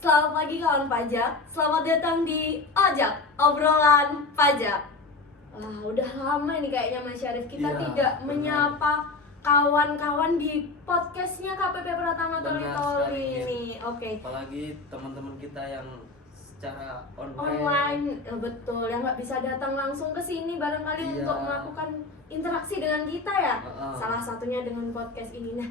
Selamat pagi kawan pajak, selamat datang di Ojak, obrolan pajak. Udah lama nih kayaknya Mas Syarif kita tidak menyapa kawan-kawan di podcastnya KPP Pratama Toli Toli ini. Oke. Apalagi teman-teman kita yang secara Online, betul, yang nggak bisa datang langsung ke sini barangkali untuk melakukan interaksi dengan kita ya. Salah satunya dengan podcast ini. Nah,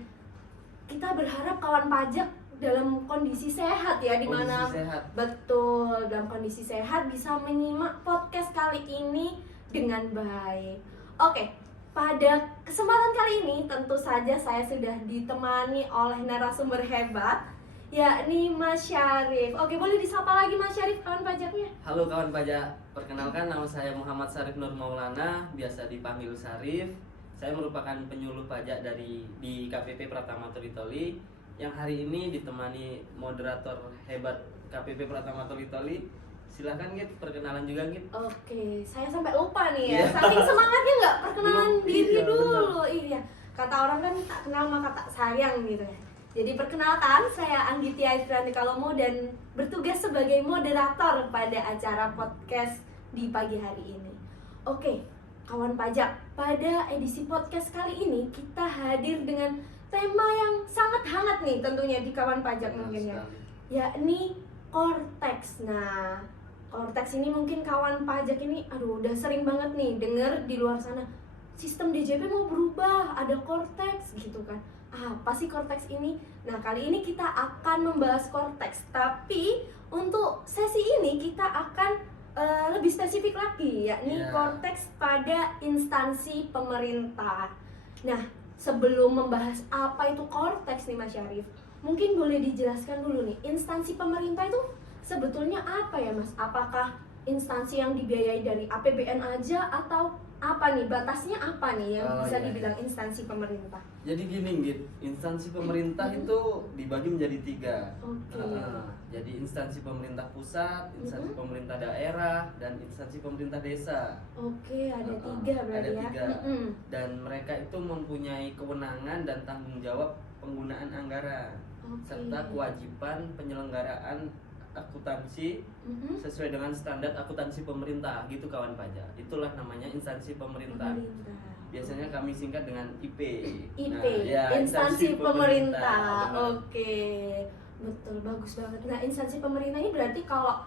kita berharap kawan pajak dalam kondisi sehat ya, dimana betul dalam kondisi sehat bisa menyimak podcast kali ini dengan baik. Oke, pada kesempatan kali ini tentu saja saya sudah ditemani oleh narasumber hebat, yakni Mas Syarif. Oke, boleh disapa lagi Mas Syarif kawan pajaknya? Halo kawan pajak, perkenalkan nama saya Muhammad Syarif Nur Maulana, biasa dipanggil Syarif. Saya merupakan penyuluh pajak di KPP Pratama Toli Toli, yang hari ini ditemani moderator hebat KPP Pratama Toli Toli. Silahkan Git, perkenalan juga Git. Oke, saya sampai lupa nih ya, saking semangatnya nggak perkenalan diri dulu. Iya, kata orang kan tak kenal maka tak sayang gitu ya. Jadi perkenalkan, saya Anggitia Ifrani Kalomo dan bertugas sebagai moderator pada acara podcast di pagi hari ini. Oke, kawan pajak, pada edisi podcast kali ini kita hadir dengan tema yang sangat hangat nih tentunya di kawan pajak mungkin ya, yakni Cortex. Nah, Cortex ini mungkin kawan pajak ini udah sering banget nih denger di luar sana, sistem DJP mau berubah, ada Cortex gitu kan. Apa sih Cortex ini? Nah, kali ini kita akan membahas Cortex, tapi untuk sesi ini kita akan lebih spesifik lagi, yakni Cortex pada instansi pemerintah. Nah, sebelum membahas apa itu Cortex nih Mas Syarif, mungkin boleh dijelaskan dulu nih, instansi pemerintah itu sebetulnya apa ya Mas? Apakah instansi yang dibiayai dari APBN aja atau apa nih, batasnya apa nih yang bisa dibilang instansi pemerintah? Jadi gini Git, instansi pemerintah itu dibagi menjadi 3. Jadi instansi pemerintah pusat, instansi pemerintah daerah, dan instansi pemerintah desa. Oke, ada 3 berarti ya. Ada 3. Dan mereka itu mempunyai kewenangan dan tanggung jawab penggunaan anggaran, serta kewajiban penyelenggaraan akuntansi sesuai dengan standar akuntansi pemerintah gitu kawan pajak. Itulah namanya instansi pemerintah. Biasanya kami singkat dengan IP. IP, Nah, instansi pemerintah. Oke, betul, bagus banget. Nah, instansi pemerintah ini berarti kalau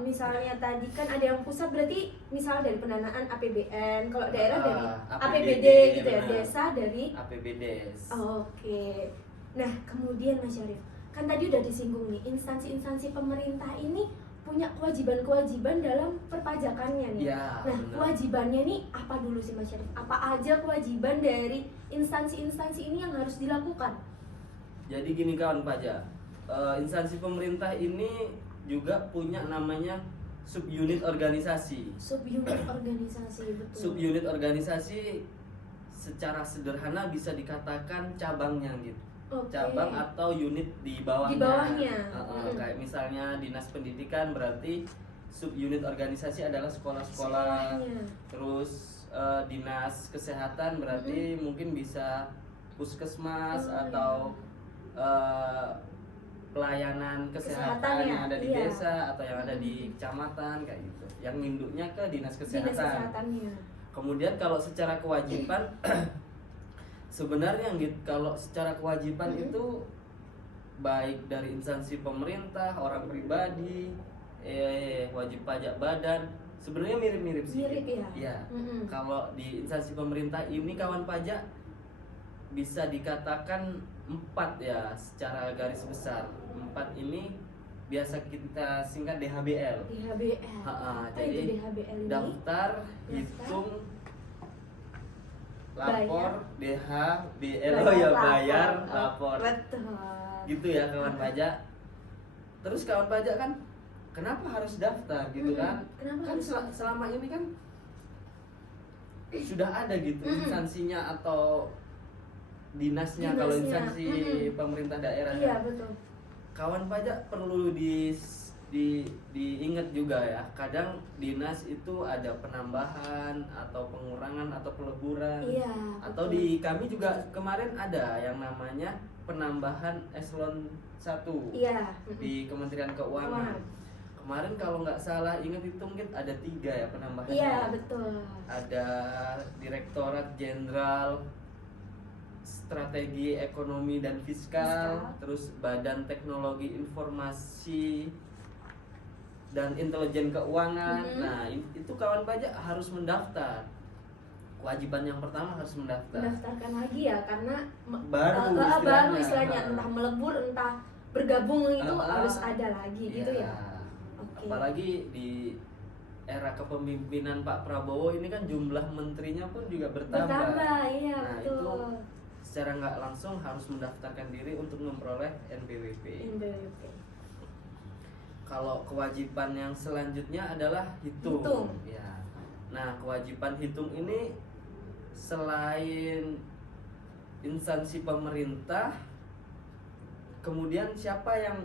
misalnya tadi kan ada yang pusat, berarti misalnya dari pendanaan APBN, kalau daerah dari APBD gitu ya, desa dari APBD. Oke. Nah, kemudian Mas Syarif, kan tadi udah disinggung nih, instansi-instansi pemerintah ini punya kewajiban-kewajiban dalam perpajakannya nih. Nah, kewajibannya nih apa dulu sih Mas Syarif? Apa aja kewajiban dari instansi-instansi ini yang harus dilakukan? Jadi gini kawan pajak, instansi pemerintah ini juga punya namanya subunit organisasi. Subunit organisasi, betul. Subunit organisasi secara sederhana bisa dikatakan cabangnya gitu. Cabang atau unit di bawahnya. Kayak misalnya dinas pendidikan, berarti subunit organisasi adalah sekolah-sekolah. Terus dinas kesehatan berarti mungkin bisa puskesmas atau pelayanan kesehatan yang ada di desa atau yang ada di kecamatan kayak gitu. Yang induknya ke dinas kesehatan. Kemudian kalau secara kewajiban sebenarnya gitu, kalau secara kewajiban itu baik dari instansi pemerintah, orang pribadi, wajib pajak badan, sebenarnya mirip-mirip sih. Mirip ya. Kalau di instansi pemerintah ini kawan pajak bisa dikatakan 4 ya secara garis besar. 4 ini biasa kita singkat DHBL. Jadi DHBL ini? Daftar, hitung, lapor, DHBL, bayar, lapor. Betul. Gitu ya kawan pajak. Terus kawan pajak kan kenapa harus daftar gitu kan? Kan selama ini kan sudah ada gitu instansinya atau dinasnya. Kalau instansi pemerintah daerah. Iya, betul. Kawan pajak perlu diingat juga ya, kadang dinas itu ada penambahan atau pengurangan atau peleburan. Atau di kami juga kemarin ada yang namanya penambahan eselon 1 Iya. di Kementerian Keuangan. Kemarin kalau nggak salah ingat itu mungkin ada 3 ya penambahannya. Iya, betul. Ada Direktorat Jenderal Strategi Ekonomi dan Fiskal, terus Badan Teknologi Informasi dan Intelijen Keuangan. Nah, itu kawan pajak harus mendaftar. Kewajiban yang pertama harus mendaftar. Mendaftarkan lagi ya, karena baru istilahnya, entah melebur, entah bergabung itu harus ada lagi gitu ya. Okay. Apalagi di era kepemimpinan Pak Prabowo ini kan jumlah menterinya pun juga bertambah. Iya, nah, betul. Itu secara nggak langsung harus mendaftarkan diri untuk memperoleh NPWP. Kalau kewajiban yang selanjutnya adalah hitung. Ya. Nah, kewajiban hitung ini selain instansi pemerintah, kemudian siapa yang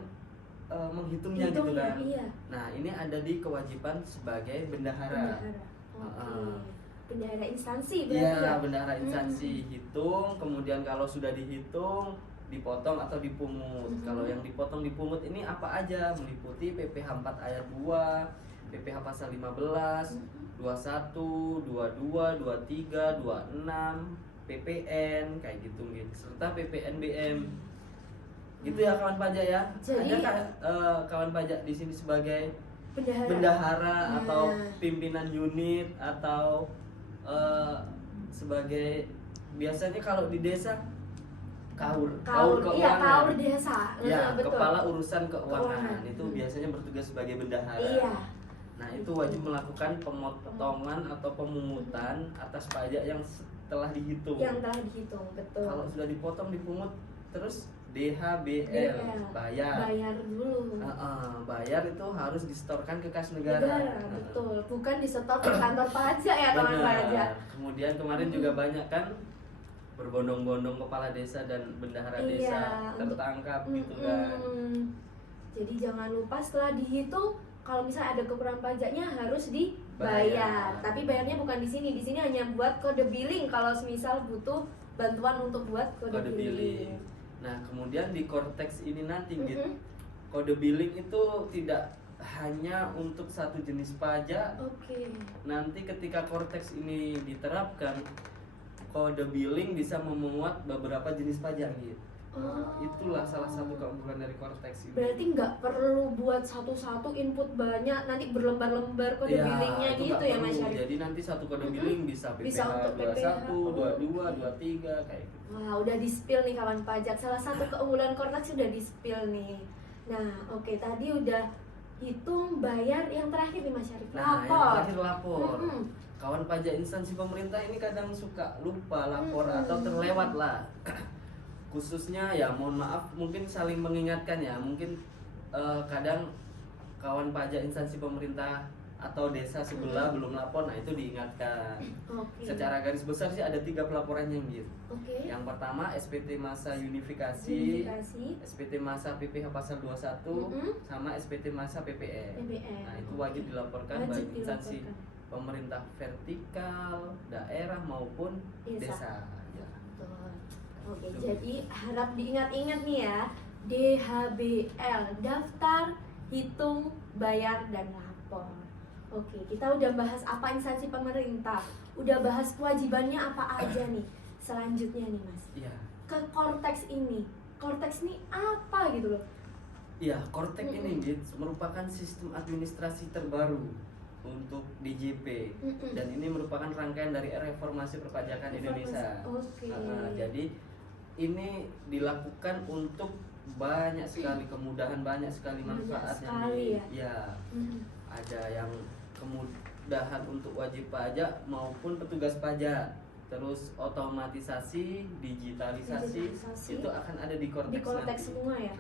menghitungnya gitu kan? Iya. Nah, ini ada di kewajiban sebagai bendahara. Bendahara instansi berarti ya? Iya, ya? bendahara instansi. Hitung, kemudian kalau sudah dihitung, dipotong atau dipungut. Kalau yang dipotong dipungut ini apa aja? Meliputi PPh 4 ayat 2, PPh pasal 15, 21, 22, 23, 26, PPN kayak gitu gitu. Serta PPNBM. Gitu ya kawan pajak ya. Jadi, ada kawan pajak di sini sebagai bendahara atau pimpinan unit atau sebagai biasanya kalau di desa kaur keuangan. Iya, kaur desa. Ya, betul. kepala urusan keuangan. Itu biasanya bertugas sebagai bendahara. Iya. Nah, itu wajib melakukan pemotongan atau pemungutan atas pajak yang telah dihitung. Yang telah dihitung, betul. Kalau sudah dipotong dipungut terus DHBL bayar dulu. Bayar itu harus disetorkan ke kas negara. Betul, bukan disetor ke kantor pajak ya kawan pajak. Kemudian kemarin juga banyak kan berbondong-bondong kepala desa dan bendahara desa tertangkap gitu kan. Jadi jangan lupa setelah dihitung, kalau misalnya ada kekurangan pajaknya harus dibayar. Tapi bayarnya bukan di sini. Di sini hanya buat kode billing kalau misal butuh bantuan untuk buat kode billing. Nah, kemudian di Kortex ini nanti gitu, kode billing itu tidak hanya untuk satu jenis pajak. Nanti ketika Kortex ini diterapkan, kode billing bisa memuat beberapa jenis pajak gitu. Itulah salah satu keunggulan dari Kortex ini. Berarti nggak perlu buat satu-satu input banyak, nanti berlembar-lembar kode billingnya gitu ya Mas Syarif? Jadi nanti satu kode billing bisa PPh 21, 22, 23 kayak gitu. Wah, udah di-spill nih kawan pajak. Salah satu keunggulan Kortex sudah di-spill nih. Nah, tadi udah hitung, bayar, yang terakhir nih Mas Syarif, lapor. Yang terakhir lapor. Kawan pajak instansi pemerintah ini kadang suka lupa lapor atau terlewat lah. Khususnya ya mohon maaf mungkin saling mengingatkan ya, mungkin kadang kawan pajak instansi pemerintah atau desa sebelah belum lapor, nah itu diingatkan. Secara garis besar sih ada 3 pelaporannya gitu. Yang pertama SPT masa unifikasi, SPT masa PPh pasal 21, sama SPT masa PPN. Nah itu wajib dilaporkan baik instansi pemerintah vertikal, daerah maupun desa. Jadi harap diingat-ingat nih ya, DHBL, daftar, hitung, bayar, dan lapor. Kita udah bahas apa instansi pemerintah, udah bahas kewajibannya apa aja nih. Selanjutnya nih Mas, ke Kortex ini apa gitu loh? Iya, Kortex ini merupakan sistem administrasi terbaru untuk DJP dan ini merupakan rangkaian dari reformasi perpajakan Indonesia. Jadi ini dilakukan untuk banyak sekali kemudahan, banyak sekali manfaatnya ada yang kemudahan untuk wajib pajak maupun petugas pajak, terus otomatisasi, digitalisasi itu akan ada di Kortex semua ya.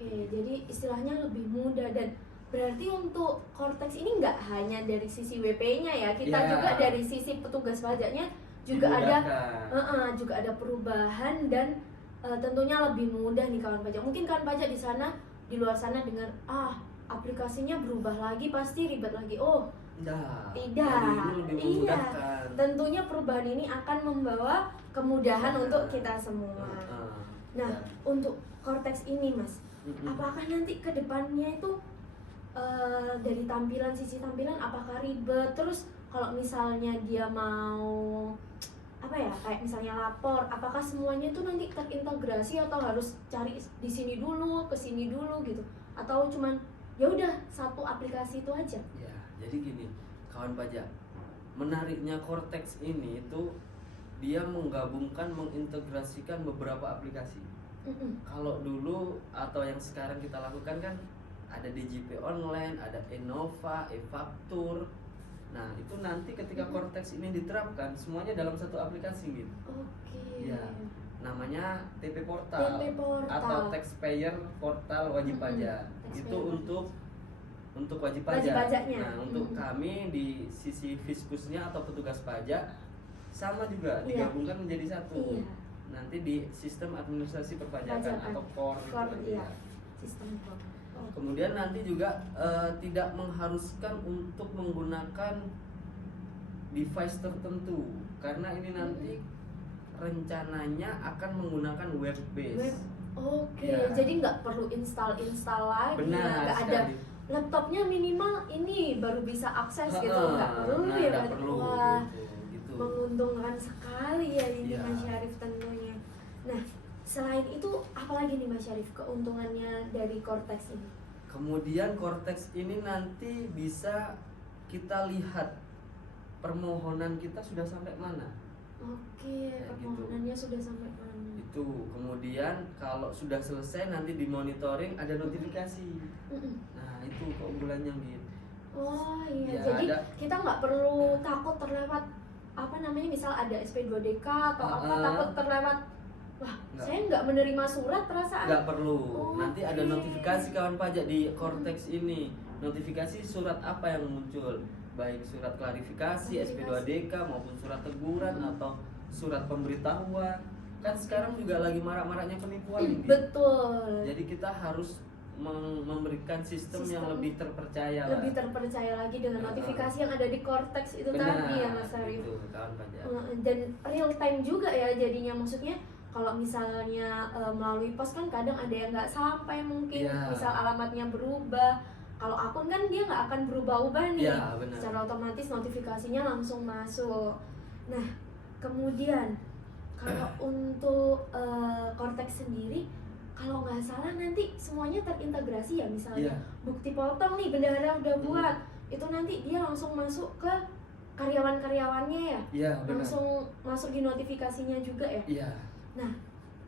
Jadi istilahnya lebih mudah, dan berarti untuk Kortex ini nggak hanya dari sisi WP-nya ya, kita juga dari sisi petugas pajaknya juga ada perubahan, dan tentunya lebih mudah nih kawan pajak. Mungkin kawan pajak di luar sana dengar aplikasinya berubah lagi pasti ribet lagi. Tidak. Tentunya perubahan ini akan membawa kemudahan untuk kita semua. Nah, Ya. untuk Cortex ini Mas, apakah nanti ke depannya itu dari tampilan, sisi tampilan apakah ribet? Terus kalau misalnya dia mau apa ya, kayak misalnya lapor, apakah semuanya itu nanti terintegrasi atau harus cari di sini dulu, ke sini dulu gitu? Atau cuman ya udah satu aplikasi itu aja? Ya, jadi gini, kawan pajak, menariknya Cortex ini itu dia menggabungkan, mengintegrasikan beberapa aplikasi. Kalau dulu atau yang sekarang kita lakukan kan ada DJP online, ada Innova, e-faktur. Nah, itu nanti ketika Cortex ini diterapkan semuanya dalam satu aplikasi gitu. Oke. Ya, namanya TP Portal, TP Portal atau Taxpayer Portal wajib pajak. Itu untuk wajib pajak. Pajaknya. Nah, untuk kami di sisi fiskusnya atau petugas pajak sama juga digabungkan menjadi satu. Iya. Nanti di sistem administrasi perpajakan atau core gitu iya. Sistem core. Kemudian nanti juga tidak mengharuskan untuk menggunakan device tertentu, karena ini nanti rencananya akan menggunakan web base. Oke, Ya. jadi nggak perlu install lagi. Benar, nggak ada laptopnya minimal ini baru bisa akses gitu, nggak perlu nah, ya nggak berarti. perlu, Wah, gitu. menguntungkan sekali ya ini Ya. Mas Syarif tentunya. Nah, selain itu apalagi nih Mas Syarif keuntungannya dari Cortex ini? Kemudian Cortex ini nanti bisa kita lihat permohonan kita sudah sampai mana. Oke, Kayak permohonannya sudah sampai mana? Itu kemudian kalau sudah selesai nanti dimonitoring, ada notifikasi. Nah, itu keunggulannya gitu. Oh iya, Ya, jadi ada. kita nggak perlu takut terlewat apa namanya, misal ada SP2DK atau apa, takut terlewat. Wah, Nggak. saya nggak menerima surat perasaan. Nggak perlu. Nanti ada Oke. notifikasi kawan pajak di Cortex ini. Notifikasi surat apa yang muncul, baik surat klarifikasi, SP2DK maupun surat teguran atau surat pemberitahuan. Kan sekarang juga lagi marak-maraknya penipuan ini. Betul. Jadi kita harus memberikan sistem yang lebih terpercaya lah. Lebih terpercaya lagi dengan notifikasi yang ada di Cortex itu Benar, tadi ya Mas Arif. itu kawan pajak. Dan real time juga ya jadinya, maksudnya kalau misalnya melalui pos kan kadang ada yang nggak sampai mungkin, Ya. misal alamatnya berubah. Kalau akun kan dia nggak akan berubah-ubah nih, Ya, benar. secara otomatis notifikasinya langsung masuk. Nah, kemudian kalau untuk Cortex sendiri, kalau nggak salah nanti semuanya terintegrasi ya, misalnya bukti potong nih bendahara udah buat, itu nanti dia langsung masuk ke karyawan-karyawannya ya? Iya, benar. Langsung masuk di notifikasinya juga ya? Iya. Nah,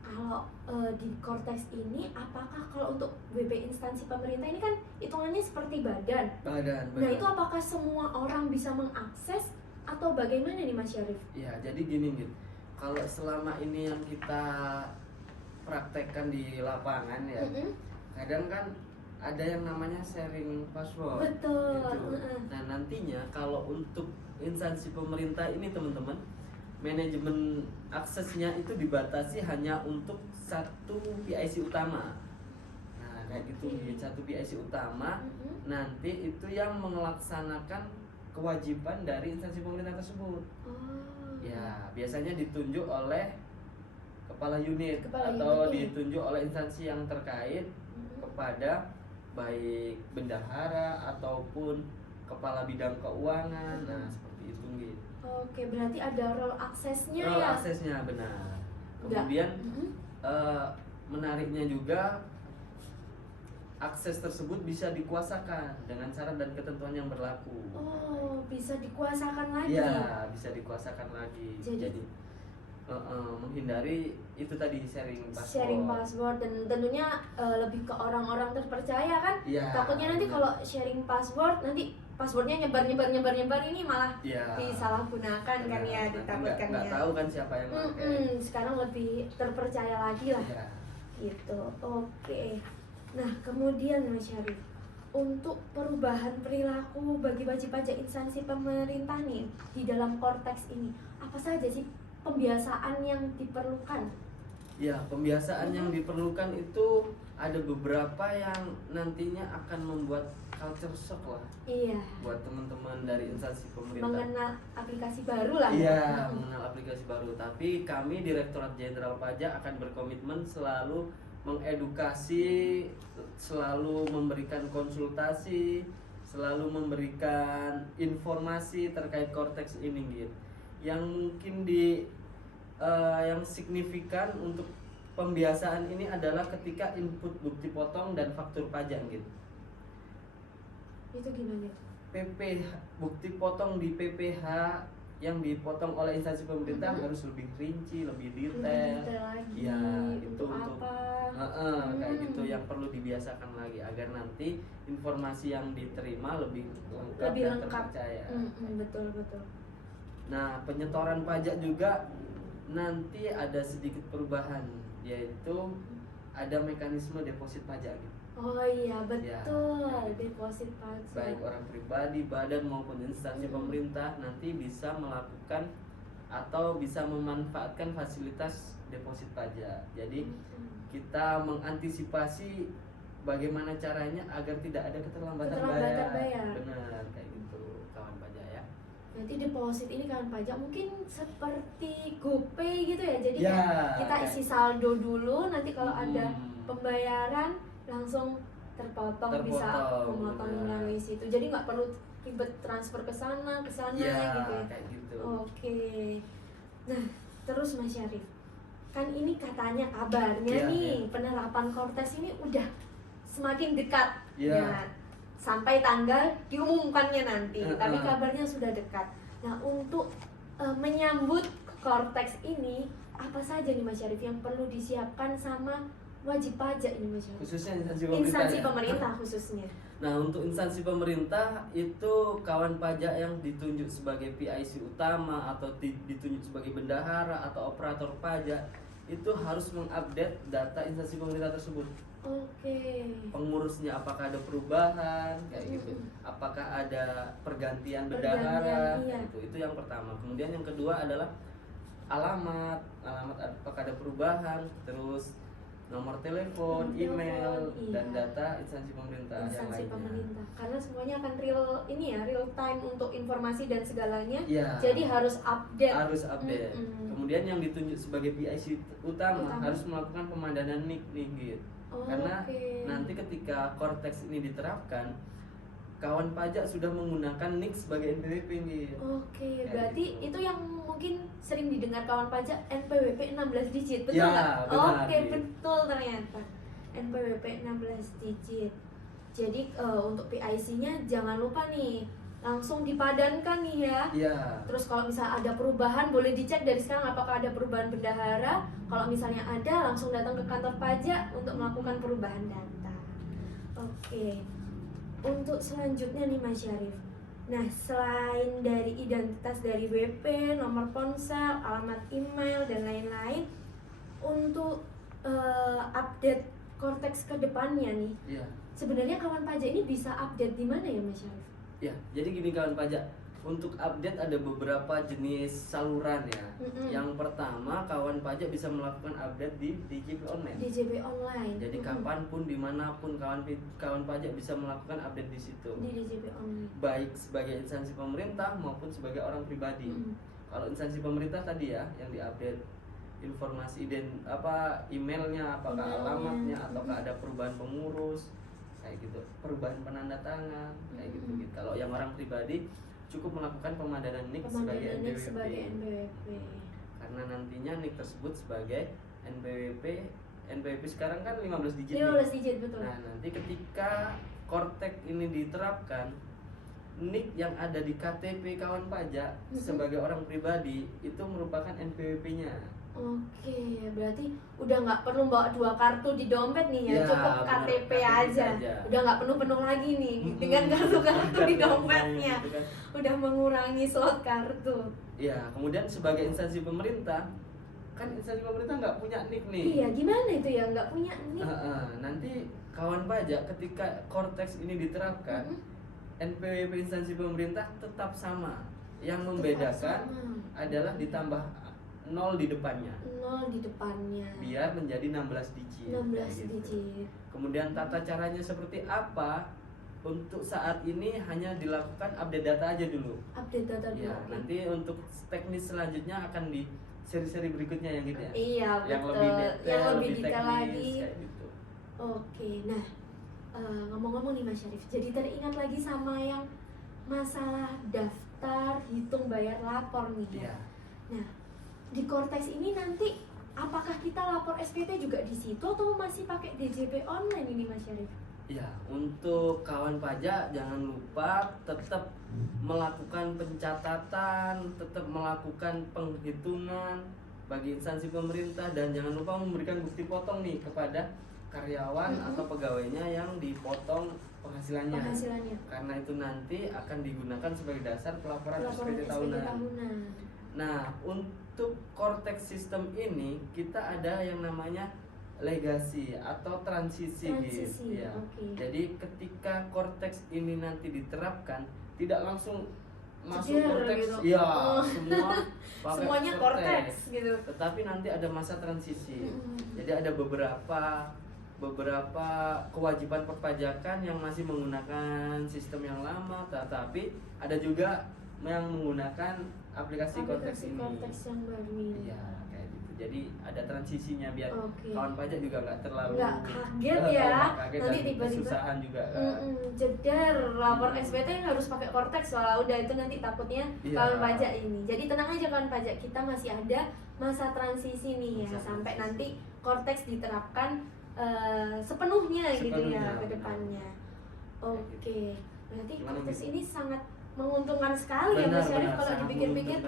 kalau di Cortex ini, apakah kalau untuk WP instansi pemerintah ini kan hitungannya seperti badan. Badan, Nah, itu apakah semua orang bisa mengakses atau bagaimana nih Mas Syarif? Ya, jadi gini gitu. Kalau selama ini yang kita praktekkan di lapangan ya, kadang kan ada yang namanya sharing password. Betul. Gitu. Nah, nantinya kalau untuk instansi pemerintah ini teman-teman, manajemen aksesnya itu dibatasi hanya untuk satu PIC utama. Nah, kayak gitu, satu PIC utama. Nanti itu yang melaksanakan kewajiban dari instansi pemerintah tersebut. Ya, biasanya ditunjuk oleh kepala unit atau ditunjuk oleh instansi yang terkait kepada baik bendahara ataupun kepala bidang keuangan. Nah, seperti itu gitu. Oke, berarti ada role aksesnya Role ya? aksesnya benar. Kemudian menariknya juga akses tersebut bisa dikuasakan dengan syarat dan ketentuan yang berlaku. Oh, bisa dikuasakan lagi? Iya, bisa dikuasakan lagi. Jadi menghindari itu tadi sharing password. Sharing password, dan tentunya lebih ke orang-orang terpercaya kan? Ya, takutnya nanti kalau sharing password nanti passwordnya nyebar ini malah disalahgunakan kan ya, ditakutkan ya. Nggak tahu kan siapa yang pakai. Sekarang lebih terpercaya lagi lah. Ya. Gitu. Oke. Nah, kemudian Mas Syarif, untuk perubahan perilaku bagi wajib pajak instansi pemerintah nih di dalam Cortex ini, apa saja sih pembiasaan yang diperlukan? Ya, pembiasaan yang diperlukan itu ada beberapa yang nantinya akan membuat culture shock lah. Iya. Buat teman-teman dari instansi pemerintah. Mengenal aplikasi baru lah. Iya, mengenal aplikasi baru. Tapi kami Direktorat Jenderal Pajak akan berkomitmen selalu mengedukasi, selalu memberikan konsultasi, selalu memberikan informasi terkait Kortex ini gitu. Yang mungkin yang signifikan untuk pembiasaan ini adalah ketika input bukti potong dan faktur pajak gitu. Itu gimana? PPh, bukti potong di PPh yang dipotong oleh instansi pemerintah harus lebih rinci, lebih detail. Lagi. Ya, itu untuk apa? Kayak gitu yang perlu dibiasakan lagi agar nanti informasi yang diterima lebih lengkap dan terpercaya. Betul. Nah, penyetoran pajak juga nanti ada sedikit perubahan, yaitu ada mekanisme deposit pajak gitu. Oh iya, betul. Ya, deposit pajak. Baik orang pribadi, badan maupun instansi pemerintah nanti bisa melakukan atau bisa memanfaatkan fasilitas deposit pajak. Jadi kita mengantisipasi bagaimana caranya agar tidak ada keterlambatan bayar. Benar, kayak gitu kawan pajak ya. Nanti deposit ini kan pajak mungkin seperti GoPay gitu ya. Jadi Ya, kita isi saldo dulu, nanti kalau ada pembayaran langsung terpotong, bisa memotong melalui situ. Jadi nggak perlu ribet transfer ke sana ya, gitu ya. Kayak gitu. Oke. Nah, terus Mas Syarif, kan ini katanya kabarnya nih penerapan Kortex ini udah semakin dekat. Ya, sampai tanggal diumumkannya nanti, tapi kabarnya sudah dekat. Nah, untuk menyambut Kortex ini, apa saja nih Mas Syarif yang perlu disiapkan sama wajib pajak ini Mas Syarif? Khususnya instansi pemerintah khususnya. Nah, untuk instansi pemerintah itu kawan pajak yang ditunjuk sebagai PIC utama atau ditunjuk sebagai bendahara atau operator pajak itu harus mengupdate data instansi pemerintah tersebut. Oke. Pengurusnya apakah ada perubahan kayak gitu, apakah ada pergantian bendahara itu yang pertama. Kemudian yang kedua adalah alamat apakah ada perubahan, terus nomor telepon, email, dan data instansi pemerintah yang lainnya. Karena semuanya akan real time untuk informasi dan segalanya. Ya, jadi harus update. Kemudian yang ditunjuk sebagai PIC utama harus melakukan pemadanan NIK nih gitu. Karena nanti ketika Kortex ini diterapkan, kawan pajak sudah menggunakan NIK sebagai NPWP gitu. Berarti gitu. Itu yang mungkin sering didengar kawan pajak, NPWP 16 digit, betul nggak? Betul ternyata. NPWP 16 digit. Jadi untuk PIC-nya jangan lupa nih, langsung dipadankan nih ya. Terus kalau misalnya ada perubahan boleh dicek dari sekarang apakah ada perubahan bendahara. Kalau misalnya ada, langsung datang ke kantor pajak untuk melakukan perubahan data. Untuk selanjutnya nih Mas Syarif. Nah, selain dari identitas dari WP, nomor ponsel, alamat email dan lain-lain, untuk update Kortex ke depannya nih. Sebenarnya kawan pajak ini bisa update di mana ya Mas Syarif? Ya, jadi gini kawan pajak. Untuk update ada beberapa jenis saluran ya. Yang pertama, kawan pajak bisa melakukan update di DJP Online. DJP Online. Jadi kapanpun, dimanapun kawan pajak bisa melakukan update di situ. Di DJP Online. Baik sebagai instansi pemerintah maupun sebagai orang pribadi. Kalau instansi pemerintah tadi ya, yang diupdate informasi emailnya, apakah alamatnya, ataukah ada perubahan pengurus, kayak gitu, perubahan penanda tangan, kayak gitu. Kalau yang orang pribadi cukup melakukan pemadanan NIK sebagai NPWP. Karena nantinya NIK tersebut sebagai NPWP sekarang kan 15 digit. 15 digit, betul. Nah, nanti ketika Kortex ini diterapkan, NIK yang ada di KTP kawan pajak sebagai orang pribadi itu merupakan NPWP-nya. Berarti udah nggak perlu bawa 2 kartu di dompet nih ya, cukup KTP aja. Udah nggak penuh-penuh lagi nih dengan kartu-kartu di dompetnya. Gitu kan. Udah mengurangi slot kartu. Ya, kemudian sebagai instansi pemerintah, kan instansi pemerintah nggak punya NIK nih. Iya, gimana itu ya nggak punya NIK? Nanti kawan pajak ketika Kortex ini diterapkan, NPWP instansi pemerintah tetap sama. Yang membedakan adalah ditambah 0 di depannya. 0 di depannya. Biar menjadi 16 digit. 16 gitu. digit. Kemudian tata caranya seperti apa? Untuk saat ini hanya dilakukan update data aja dulu. Update data dulu. Ya, nanti untuk teknis selanjutnya akan di seri-seri berikutnya yang gitu ya. Iya, yang betul. lebih detail, Yang lebih detail teknis, lagi. kayak gitu. Oke, nah ngomong-ngomong nih Mas Syarif, jadi teringat lagi sama yang masalah daftar hitung bayar lapor nih ya. Iya. Nah, di Cortex ini nanti apakah kita lapor SPT juga di situ atau masih pakai DJP online ini Mas Syarif? Ya, untuk kawan pajak jangan lupa tetap melakukan pencatatan, tetap melakukan penghitungan bagi instansi pemerintah, dan jangan lupa memberikan bukti potong nih kepada karyawan atau pegawainya yang dipotong penghasilannya. Karena itu nanti akan digunakan sebagai dasar pelaporan SPT tahunan. Nah, untuk Cortex system ini kita ada yang namanya legasi atau transisi gitu ya. Okay. Jadi ketika Cortex ini nanti diterapkan, tidak langsung masuk Cortex gitu. Ya, semua pakai semuanya Cortex gitu. Tetapi nanti ada masa transisi. Jadi ada beberapa kewajiban perpajakan yang masih menggunakan sistem yang lama, tetapi ada juga yang menggunakan aplikasi Cortex ini. Cortex yang baru ini. Iya, kayak gitu. Jadi ada transisinya biar kawan pajak juga nggak terlalu kaget ya. Kaget nanti dan tiba-tiba kesusahan juga kan. Jeder lapor SPT harus pakai Cortex, soalnya udah itu nanti takutnya kawan pajak ini. Jadi tenang aja kawan pajak, kita masih ada masa transisi nih ya, sampai nanti Cortex diterapkan sepenuhnya gitu ya ke depannya. Oke. Berarti Cortex ini sangat menguntungkan sekali ya Mas Syarif kalau dipikir-pikir.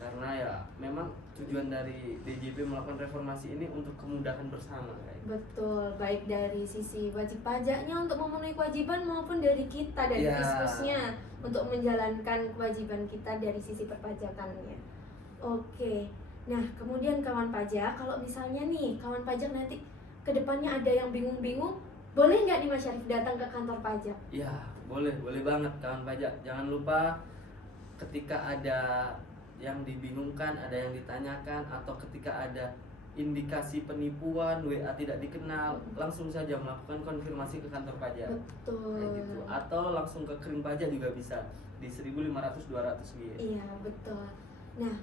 Karena ya memang tujuan dari DJP melakukan reformasi ini untuk kemudahan bersama kayak. Betul, baik dari sisi wajib pajaknya untuk memenuhi kewajiban maupun dari kita, dari fiskusnya untuk menjalankan kewajiban kita dari sisi perpajakannya. Oke. Nah, kemudian kawan pajak, kalau misalnya nih kawan pajak nanti kedepannya ada yang bingung-bingung, boleh nggak nih Mas Syarif datang ke kantor pajak? Ya, boleh banget kawan pajak. Jangan lupa ketika ada yang dibingungkan, ada yang ditanyakan, atau ketika ada indikasi penipuan, WA tidak dikenal, langsung saja melakukan konfirmasi ke kantor pajak. Betul. Kayak gitu. Atau langsung ke kering pajak juga bisa di 1.500-200 WI. Iya, betul. Nah,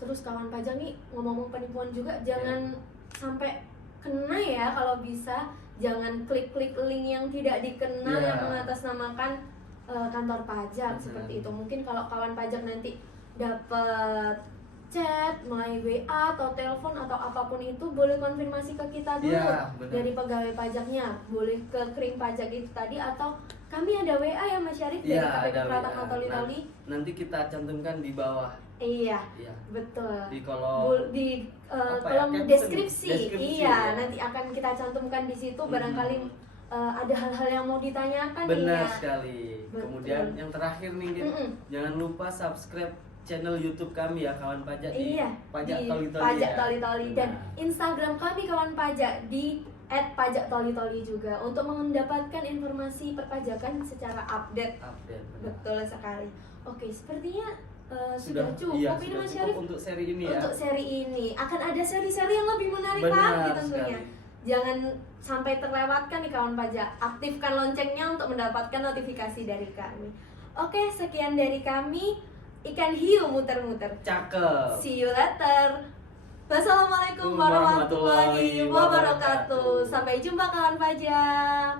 terus kawan pajak nih ngomong-ngomong penipuan juga, jangan sampai kena ya, kalau bisa jangan klik-klik link yang tidak dikenal yang mengatasnamakan kantor pajak seperti itu. Mungkin kalau kawan pajak nanti dapat chat melalui WA atau telepon atau apapun itu, boleh konfirmasi ke kita dulu dari pegawai pajaknya, boleh ke kering pajak itu tadi, atau kami ada WA ya Mas Syarif dari KPP Pratama Toli-Toli. Nanti kita cantumkan di bawah. Iya, betul. Di kolom kolom deskripsi. Iya, nanti akan kita cantumkan di situ. Barangkali ada hal-hal yang mau ditanyakan. Benar sekali. Betul. Kemudian yang terakhir nih, jangan lupa subscribe channel YouTube kami ya kawan pajak di Pajak Toli-Toli. Pajak Toli-Toli dan Instagram kami kawan pajak di @pajaktoli-toli juga untuk mendapatkan informasi perpajakan secara update. Betul sekali. Oke, sepertinya sudah cukup ini Mas Syarif untuk seri ini ya. Untuk seri ini akan ada seri-seri yang lebih menarik lagi tentunya. Jangan sampai terlewatkan nih kawan pajak. Aktifkan loncengnya untuk mendapatkan notifikasi dari kami. Oke, sekian dari kami. Ikan hiu muter-muter. Cakep. See you later. Wassalamualaikum warahmatullahi wabarakatuh. Sampai jumpa kawan pajak.